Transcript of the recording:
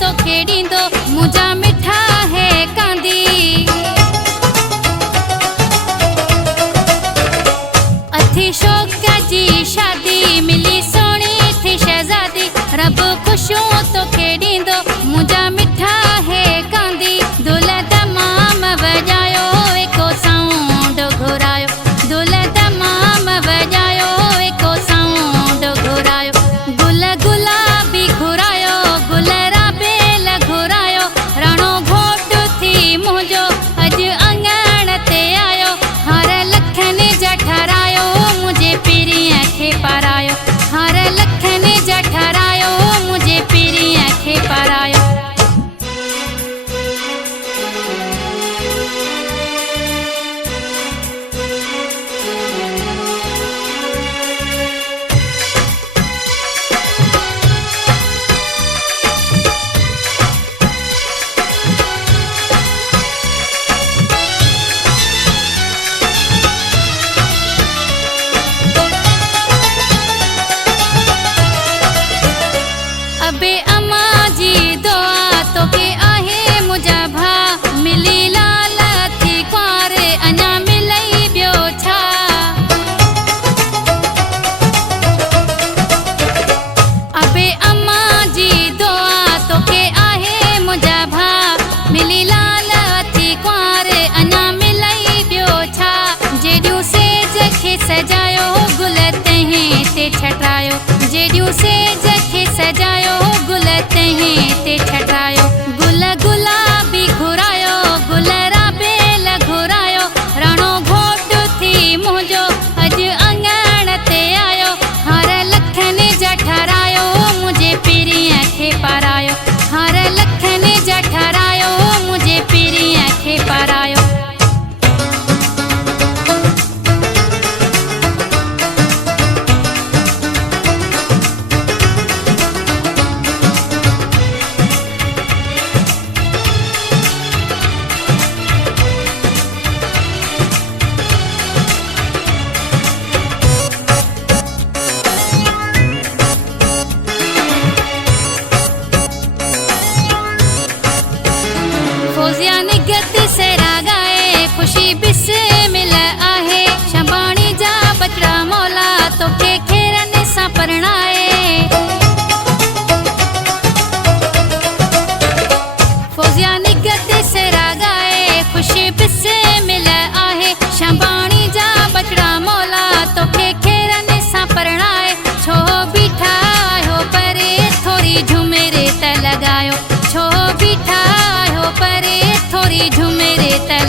तो खेड़ींदो मुंहिंजा मिठा है कांदी। अथी शौक़ जी शादी मिली सोनी थी शहज़ादी रब खुशियों तो खेड़ींदो मुंहिंजा मिठा है कांदी। दुल्हा तमाम वॼायो एको साउंड घुरायो दुल्हा तमाम वॼायो एको साउंड घुरायो। गुल गुलाबी घुरायो गुल राबेल घुरायो राणो घोट थी मुंहिंजो अॼु अंगण ते आयो। हर लखनि जा ठरायो मुंहिंजे पीरीअ खे पारायो हर लखनि जा ठरायो मुंहिंजे पीरीअ खे पारायो। अबे अम्मा जी दुआ तोखे आहे मुंहिंजा भा मिली लाल थी कुंवारे अञा मिलई ॿियो छा। अबे अम्मा जी दुआ तोखे आहे मुंहिंजा भा मिली लाल थी कुंवारे अञा मिलई ॿियो छा। जेॾियूं सेज खे सजायो गुल तंहिं ते छटायो जेॾियूं सेज खे सजायो गुल तंहिं ते छटायो। गुल गुलाबी घुरायो गुल राबेल घुरायो राणो घोट थी मुंहिंजो अॼु अंगण ते आयो। हर लखनि जा ठरायो मुंहिंजे पीरीअ खे पारायो हर लखनि जा ठरायो मुंहिंजे पीरीअ खे पारायो। फौजिया निगत से रागाए खुशी बिस्मिल आहे। शंबाणी जा बचड़ा मौला तोखे खेरनि सां परणाए। फौजिया निगत से रागाए खुशी बिस्मिल आहे। शंबाणी जा बचड़ा मौला तोखे खेरनि सां परणाए। छो बीठा आहियो परे थोरी झुमेरे त लॻायो छो बीठा आहियो परे थोरी झुमेरे त